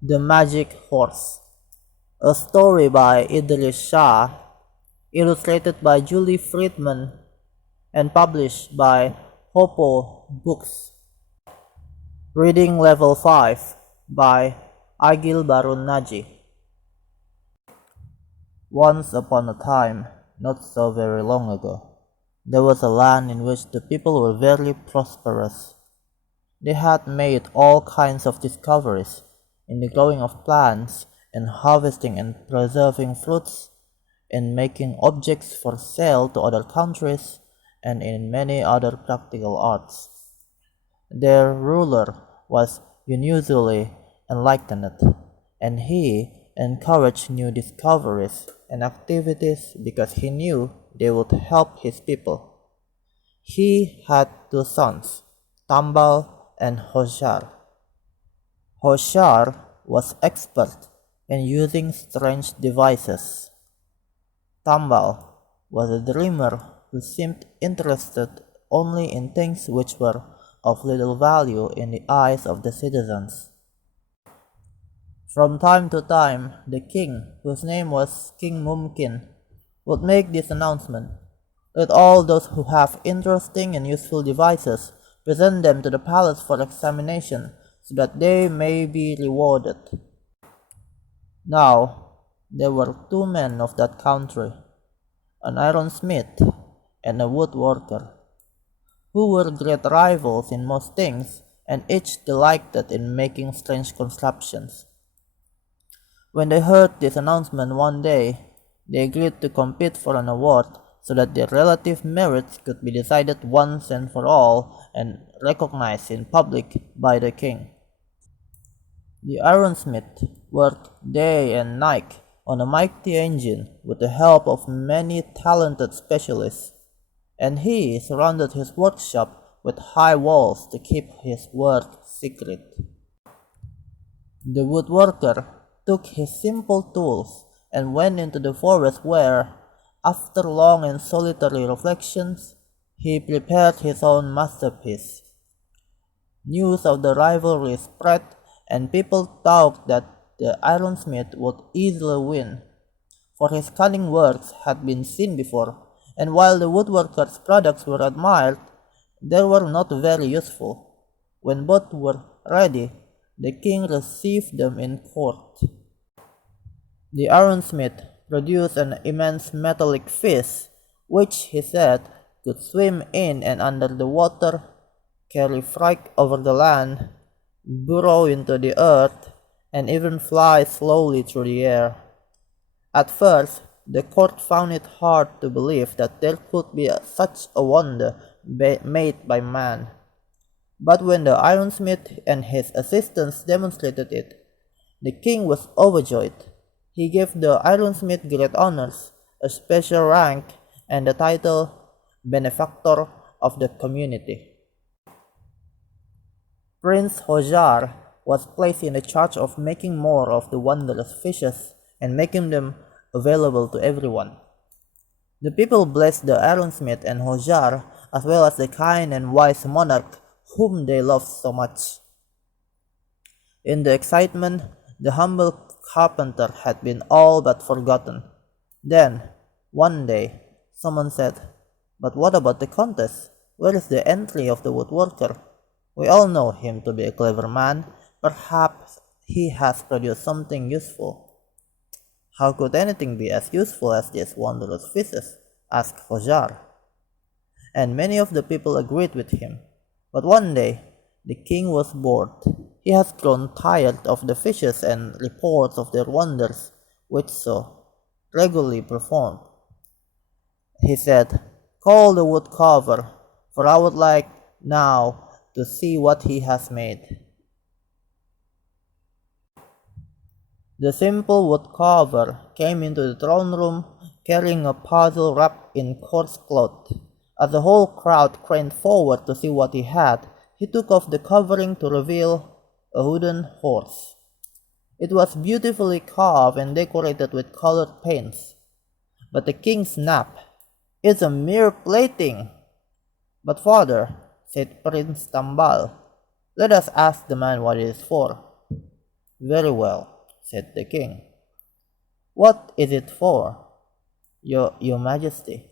The Magic Horse, a story by Idris Shah, illustrated by Julie Friedman, and published by Hopo Books. Reading Level 5 by Agil Barunnajih. Once upon a time, not so very long ago, there was a land in which the people were very prosperous. They had made all kinds of discoveries in the growing of plants, in harvesting and preserving fruits, in making objects for sale to other countries, and in many other practical arts. Their ruler was unusually enlightened, and he encouraged new discoveries and activities because he knew they would help his people. He had two sons, Tambal and Hoshar. Hoshar was expert in using strange devices. Tambal was a dreamer who seemed interested only in things which were of little value in the eyes of the citizens. From time to time, the king, whose name was King Mumkin, would make this announcement: "Let all those who have interesting and useful devices present them to the palace for examination, so that they may be rewarded." Now, there were two men of that country, an ironsmith and a woodworker, who were great rivals in most things, and each delighted in making strange constructions. When they heard this announcement one day, they agreed to compete for an award so that their relative merits could be decided once and for all and recognized in public by the king. The ironsmith worked day and night on a mighty engine with the help of many talented specialists, and he surrounded his workshop with high walls to keep his work secret. The woodworker took his simple tools and went into the forest where, after long and solitary reflections, he prepared his own masterpiece. News of the rivalry spread, and people thought that the ironsmith would easily win, for his cunning works had been seen before, and while the woodworker's products were admired, they were not very useful. When both were ready, the king received them in court. The ironsmith produced an immense metallic fish, which he said could swim in and under the water, carry freight over the land, burrow into the earth, and even fly slowly through the air. At first, the court found it hard to believe that there could be such a wonder made by man. But when the ironsmith and his assistants demonstrated it, the king was overjoyed. He gave the ironsmith great honors, a special rank, and the title benefactor of the community. Prince Hojar was placed in the charge of making more of the wondrous fishes and making them available to everyone. The people blessed the ironsmith and Hojar, as well as the kind and wise monarch whom they loved so much. In the excitement, the humble carpenter had been all but forgotten. Then, one day, someone said, "But what about the contest? Where is the entry of the woodworker? We all know him to be a clever man. Perhaps he has produced something useful." "How could anything be as useful as these wondrous fishes?" asked Hojar. And many of the people agreed with him. But one day, the king was bored. He had grown tired of the fishes and reports of their wonders, which so regularly performed. He said, "Call the woodcarver, for I would like now to see what he has made." The simple woodcarver came into the throne room carrying a puzzle wrapped in coarse cloth. As the whole crowd craned forward to see what he had, he took off the covering to reveal a wooden horse. It was beautifully carved and decorated with colored paints. But the king snapped, "It's a mere plaything." "But father," said Prince Tambal, "let us ask the man what it is for." Very well, said the king. What is it for? Your Majesty,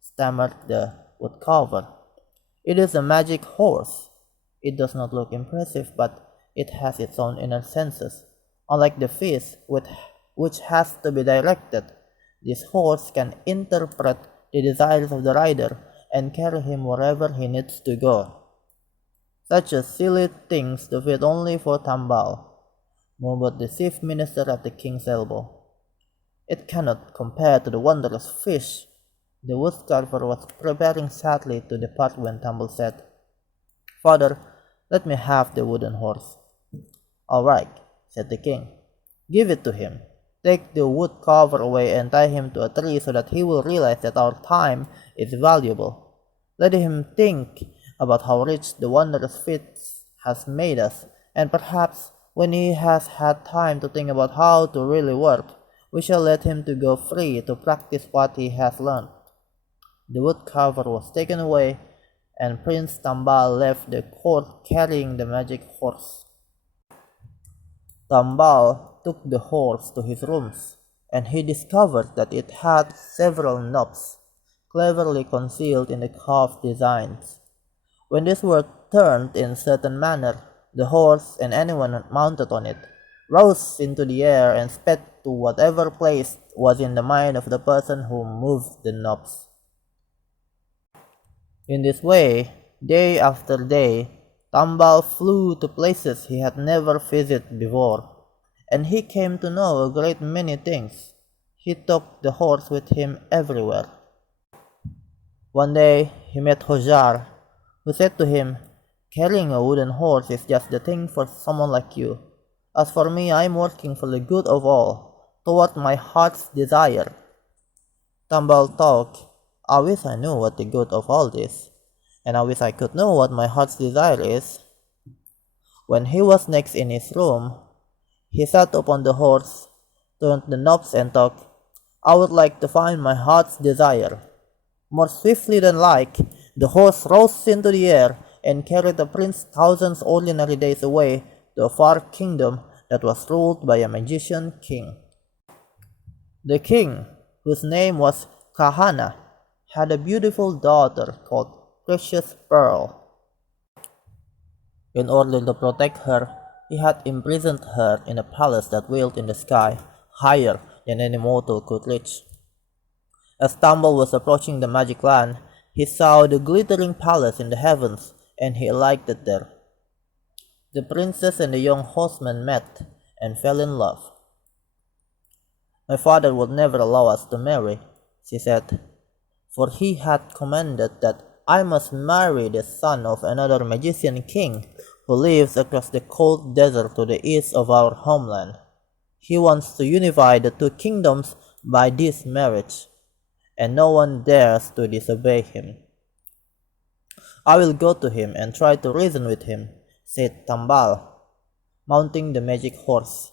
stammered the woodcarver. It is a magic horse. It does not look impressive, but it has its own inner senses. Unlike the fish, which has to be directed, this horse can interpret the desires of the rider and carry him wherever he needs to go. Such a silly thing to fit only for Tambal, murmured the chief minister at the king's elbow. It cannot compare to the wondrous fish. The woodcarver was preparing sadly to depart when Tambal said, Father, let me have the wooden horse. All right, said the king. Give it to him. Take the woodcarver away and tie him to a tree so that he will realize that our time is valuable. Let him think about how rich the wondrous fish has made us, and perhaps when he has had time to think about how to really work, we shall let him to go free to practice what he has learned. The woodcarver was taken away, and Prince Tambal left the court carrying the magic horse. Tambal took the horse to his rooms, and he discovered that it had several knobs, cleverly concealed in the carved designs. When these were turned in a certain manner, the horse and anyone mounted on it rose into the air and sped to whatever place was in the mind of the person who moved the knobs. In this way, day after day, Tambal flew to places he had never visited before, and he came to know a great many things. He took the horse with him everywhere. One day he met Hojar, who said to him, Carrying a wooden horse is just the thing for someone like you. As for me, I am working for the good of all, toward my heart's desire. Tambal thought, I wish I knew what the good of all is, and I wish I could know what my heart's desire is. When he was next in his room, he sat upon the horse, turned the knobs and thought, I would like to find my heart's desire. More swiftly than light, the horse rose into the air and carried the prince thousands ordinary days away to a far kingdom that was ruled by a magician king. The king, whose name was Kahana, had a beautiful daughter called Precious Pearl. In order to protect her, he had imprisoned her in a palace that wheeled in the sky, higher than any mortal could reach. As Tambal was approaching the magic land, he saw the glittering palace in the heavens, and he alighted there. The princess and the young horseman met and fell in love. My father would never allow us to marry, she said, for he had commanded that I must marry the son of another magician king who lives across the cold desert to the east of our homeland. He wants to unify the two kingdoms by this marriage, and no one dares to disobey him. I will go to him and try to reason with him, said Tambal, mounting the magic horse.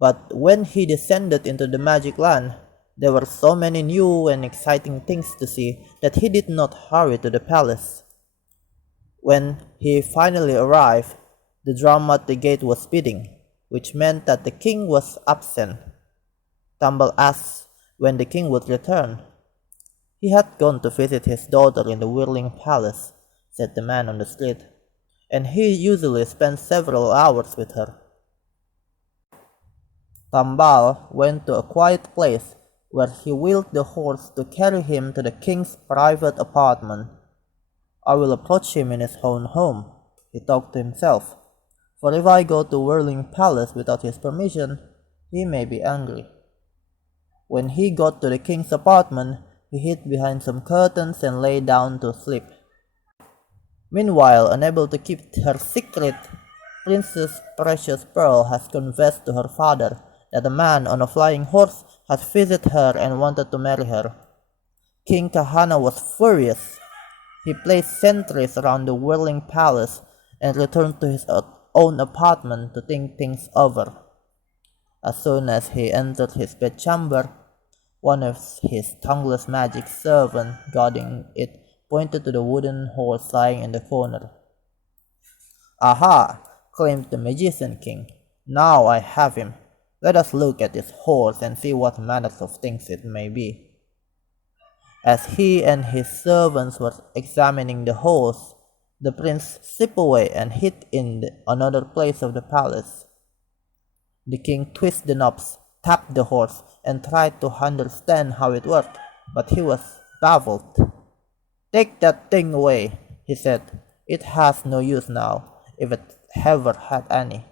But when he descended into the magic land, there were so many new and exciting things to see that he did not hurry to the palace. When he finally arrived, the drum at the gate was beating, which meant that the king was absent. Tambal asked when the king would return. He had gone to visit his daughter in the whirling palace, said the man on the street, and he usually spent several hours with her. Tambal went to a quiet place where he wheeled the horse to carry him to the king's private apartment. I will approach him in his own home, he thought to himself, for if I go to Whirling Palace without his permission, he may be angry. When he got to the king's apartment, he hid behind some curtains and lay down to sleep. Meanwhile, unable to keep her secret, Princess Precious Pearl has confessed to her father that a man on a flying horse had visited her and wanted to marry her. King Kahana was furious. He placed sentries around the whirling palace and returned to his own apartment to think things over. As soon as he entered his bedchamber, one of his tongueless magic servants guarding it pointed to the wooden horse lying in the corner. Aha! Claimed the magician king. Now I have him. Let us look at this horse and see what manner of things it may be. As he and his servants were examining the horse, the prince slipped away and hid in another place of the palace. The king twisted the knobs, tapped the horse, and tried to understand how it worked, but he was baffled. "Take that thing away," he said. "It has no use now, if it ever had any.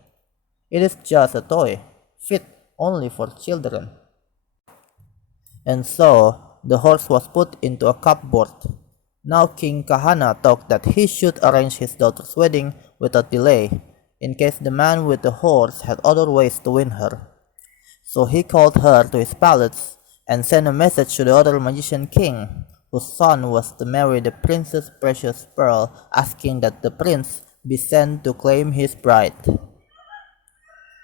It is just a toy, fit only for children." And so the horse was put into a cupboard. Now King Kahana thought that he should arrange his daughter's wedding without delay, in case the man with the horse had other ways to win her. So he called her to his palace and sent a message to the other magician king, whose son was to marry the princess Precious Pearl, asking that the prince be sent to claim his bride.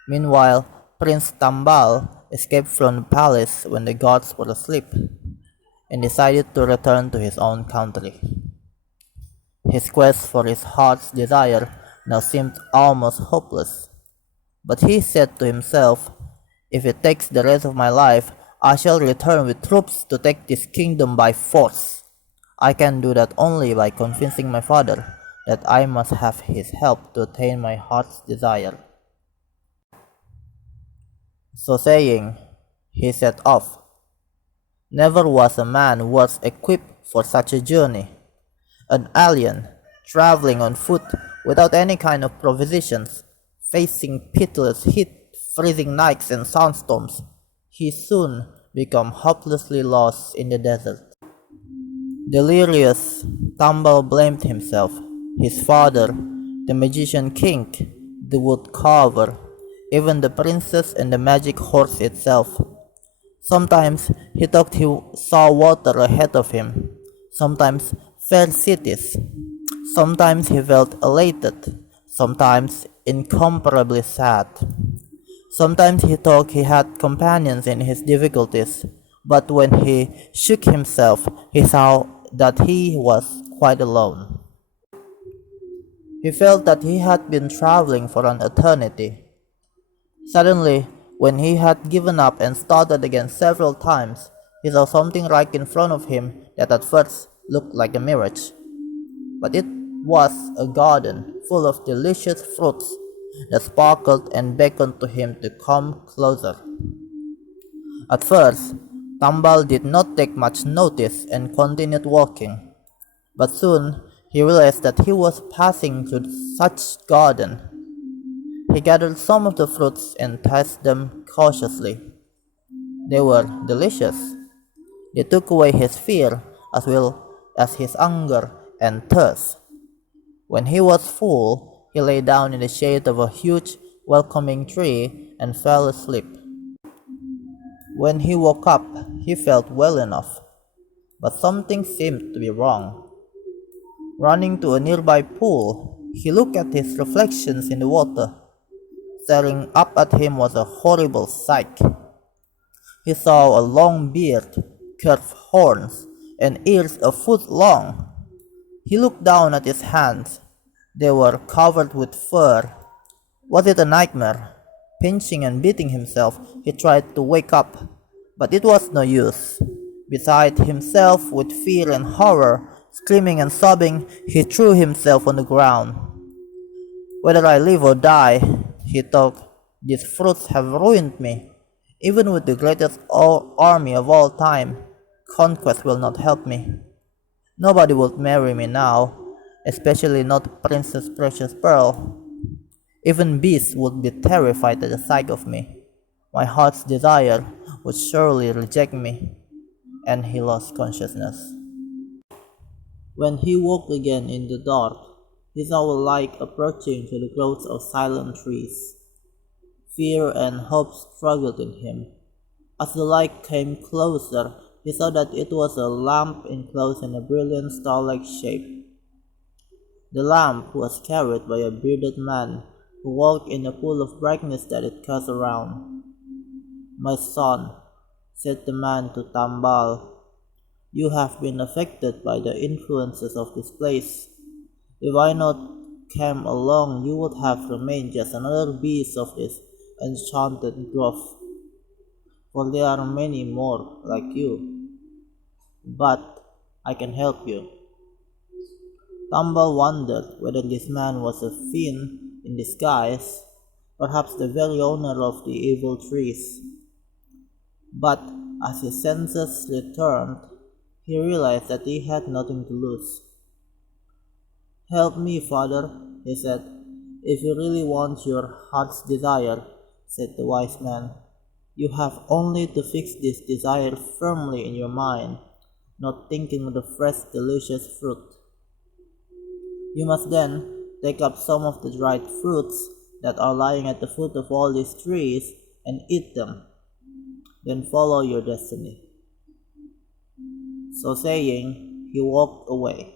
Meanwhile, Prince Tambal escaped from the palace when the guards were asleep, and decided to return to his own country. His quest for his heart's desire now seemed almost hopeless, but he said to himself, "If it takes the rest of my life, I shall return with troops to take this kingdom by force. I can do that only by convincing my father that I must have his help to attain my heart's desire." So saying, he set off. Never was a man worse equipped for such a journey. An alien, traveling on foot without any kind of provisions, facing pitiless heat, freezing nights and sandstorms, he soon became hopelessly lost in the desert. Delirious, Tambal blamed himself, his father, the magician king, the woodcarver, even the princess and the magic horse itself. Sometimes he thought he saw water ahead of him, sometimes fair cities. Sometimes he felt elated, sometimes incomparably sad. Sometimes he thought he had companions in his difficulties, but when he shook himself, he saw that he was quite alone. He felt that he had been traveling for an eternity. Suddenly, when he had given up and started again several times, he saw something right in front of him that at first looked like a mirage. But it was a garden full of delicious fruits that sparkled and beckoned to him to come closer. At first, Tambal did not take much notice and continued walking, but soon he realized that he was passing through such garden. He gathered some of the fruits and tasted them cautiously. They were delicious. They took away his fear as well as his hunger and thirst. When he was full, he lay down in the shade of a huge, welcoming tree and fell asleep. When he woke up, he felt well enough, but something seemed to be wrong. Running to a nearby pool, he looked at his reflections in the water. Staring up at him was a horrible sight. He saw a long beard, curved horns, and ears a foot long. He looked down at his hands. They were covered with fur. Was it a nightmare? Pinching and beating himself, he tried to wake up, but it was no use. Beside himself with fear and horror, screaming and sobbing, he threw himself on the ground. "Whether I live or die," he thought, "these fruits have ruined me. Even with the greatest army of all time, conquest will not help me. Nobody would marry me now, especially not Princess Precious Pearl. Even beasts would be terrified at the sight of me. My heart's desire would surely reject me." And he lost consciousness. When he woke again in the dark, he saw a light approaching through the growths of silent trees. Fear and hope struggled in him. As the light came closer, he saw that it was a lamp enclosed in a brilliant star-like shape. The lamp was carried by a bearded man who walked in a pool of brightness that it cast around. "My son," said the man to Tambal, "you have been affected by the influences of this place. If I not came along, you would have remained just another beast of this enchanted grove, for there are many more like you, but I can help you." Tumble wondered whether this man was a fiend in disguise, perhaps the very owner of the evil trees. But as his senses returned, he realized that he had nothing to lose. "Help me, father," he said. "If you really want your heart's desire," said the wise man, "you have only to fix this desire firmly in your mind, not thinking of the fresh, delicious fruit. You must then take up some of the dried fruits that are lying at the foot of all these trees and eat them. Then follow your destiny." So saying, he walked away.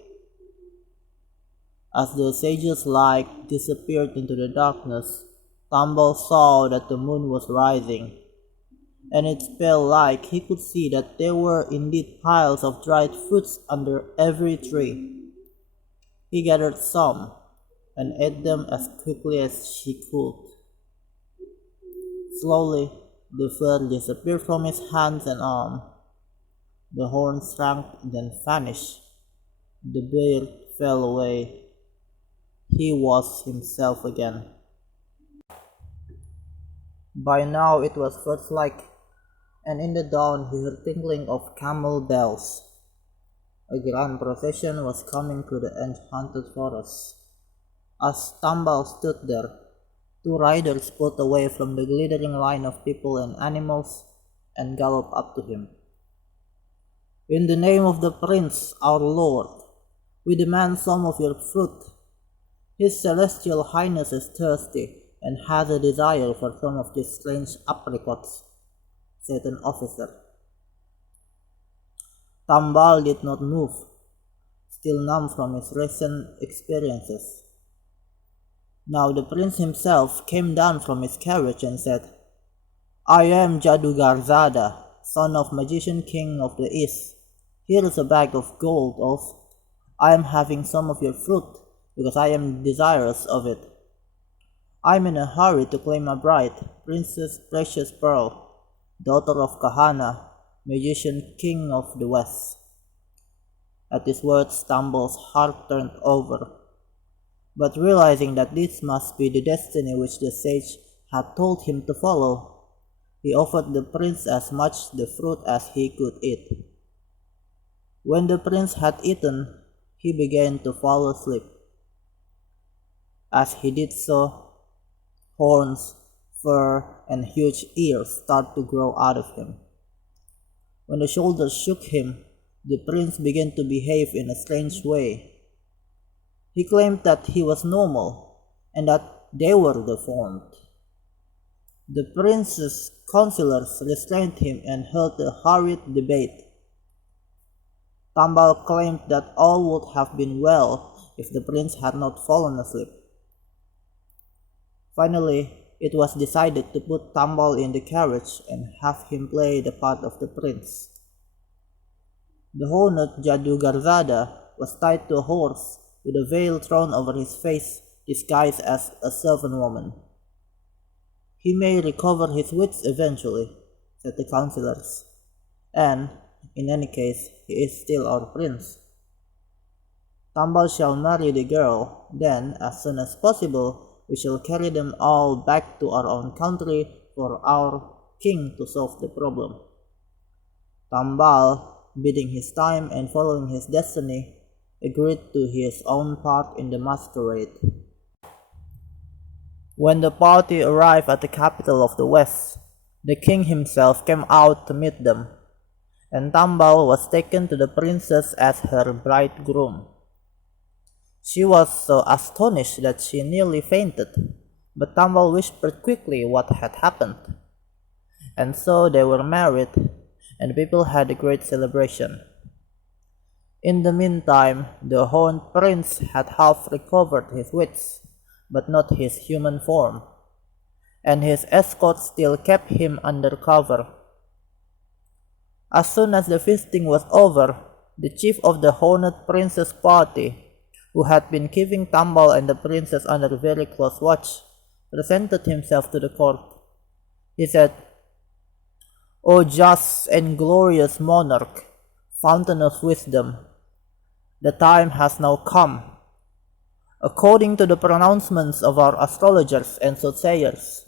As the sage's light disappeared into the darkness, Tumble saw that the moon was rising, and it felt like he could see that there were indeed piles of dried fruits under every tree. He gathered some and ate them as quickly as he could. Slowly, the fur disappeared from his hands and arms. The horns shrank and then vanished. The beard fell away. He was himself again. By now it was first light, and in the dawn he heard tinkling of camel bells. A grand procession was coming through the enchanted forest. As Tumble stood there, two riders pulled away from the glittering line of people and animals and galloped up to him. "In the name of the Prince, our Lord, we demand some of your fruit. His Celestial Highness is thirsty and has a desire for some of these strange apricots," said an officer. Tumble did not move, still numb from his recent experiences. Now the prince himself came down from his carriage and said, "I am Jadu Garzada, son of Magician King of the East. Here is a bag of gold also. I am having some of your fruit, because I am desirous of it. I am in a hurry to claim my bride, Princess Precious Pearl, daughter of Kahana, Magician King of the West." At these words, Tumble's heart turned over. But realizing that this must be the destiny which the sage had told him to follow, he offered the prince as much the fruit as he could eat. When the prince had eaten, he began to fall asleep. As he did so, horns, fur, and huge ears started to grow out of him. When the shoulders shook him, the prince began to behave in a strange way. He claimed that he was normal and that they were deformed. The prince's counselors restrained him and held a hurried debate. Tumble claimed that all would have been well if the prince had not fallen asleep. Finally, it was decided to put Tumble in the carriage and have him play the part of the prince. The horned Jadu Garzada was tied to a horse with a veil thrown over his face, disguised as a servant woman. "He may recover his wits eventually," said the counselors, "and, in any case, he is still our prince. Tumble shall marry the girl, then, as soon as possible, we shall carry them all back to our own country for our king to solve the problem." Tumble, biding his time and following his destiny, agreed to his own part in the masquerade. When the party arrived at the capital of the West, the king himself came out to meet them, and Tumble was taken to the princess as her bridegroom. She was so astonished that she nearly fainted, but Tumble whispered quickly what had happened. And so they were married, and people had a great celebration. In the meantime, the horned prince had half recovered his wits, but not his human form, and his escort still kept him under cover. As soon as the feasting was over, the chief of the horned prince's party, who had been keeping Tumble and the princess under very close watch, presented himself to the court. He said, "O just and glorious monarch, fountain of wisdom, the time has now come. According to the pronouncements of our astrologers and soothsayers,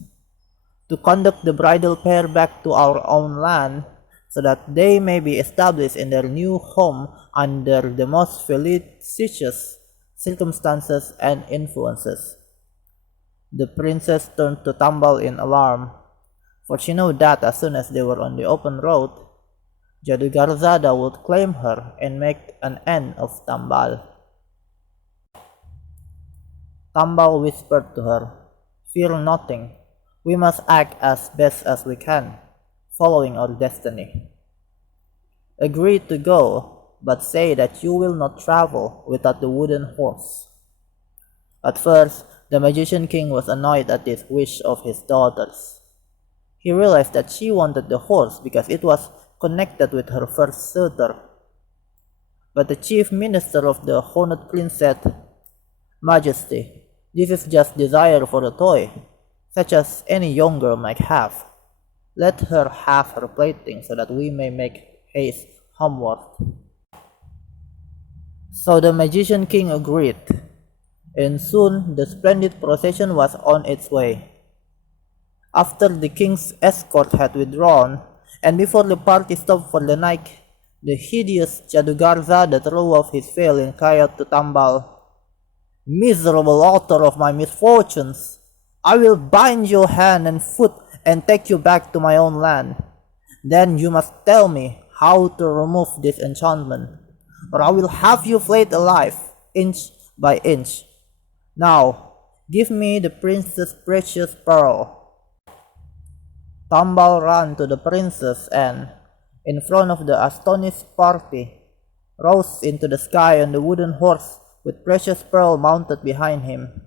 to conduct the bridal pair back to our own land, so that they may be established in their new home under the most felicitous circumstances and influences." The princess turned to Tambal in alarm, for she knew that as soon as they were on the open road, Jadugarzada would claim her and make an end of Tambal. Tambal whispered to her, "Fear nothing. We must act as best as we can, following our destiny. Agree to go, but say that you will not travel without the wooden horse." At first, the magician king was annoyed at this wish of his daughter's. He realized that she wanted the horse because it was connected with her first suitor. But the chief minister of the Horned Prince said, "Majesty, this is just desire for a toy, such as any young girl might have. Let her have her plaything so that we may make haste homeward." So the magician king agreed, and soon the splendid procession was on its way. After the king's escort had withdrawn, and before the party stopped for the night, the hideous Jadugarzada threw off his veil and cried out to Tambal, "Miserable author of my misfortunes! I will bind your hand and foot and take you back to my own land. Then you must tell me how to remove this enchantment, or I will have you flayed alive, inch by inch. Now, give me the prince's precious pearl." Tambal ran to the princess and, in front of the astonished party, rose into the sky on the wooden horse with precious pearl mounted behind him.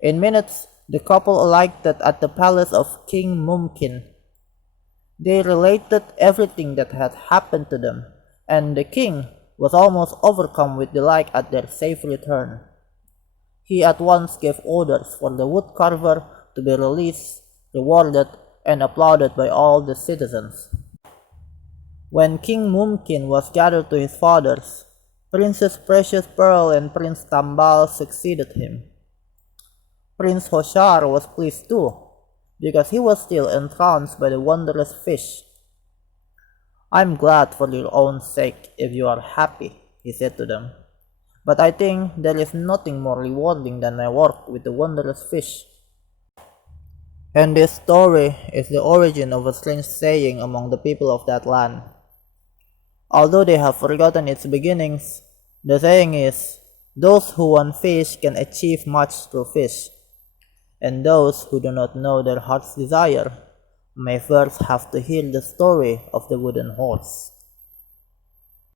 In minutes, the couple alighted at the palace of King Mumkin. They related everything that had happened to them, and the king was almost overcome with delight at their safe return. He at once gave orders for the woodcarver to be released, rewarded, and applauded by all the citizens. When King Mumkin was gathered to his fathers, Princess Precious Pearl and Prince Tambal succeeded him. Prince Hoshar was pleased too, because he was still entranced by the wondrous fish. "I'm glad for your own sake if you are happy," he said to them, "but I think there is nothing more rewarding than my work with the wondrous fish." And this story is the origin of a strange saying among the people of that land. Although they have forgotten its beginnings, the saying is, "Those who want fish can achieve much through fish, and those who do not know their heart's desire may first have to hear the story of the wooden horse."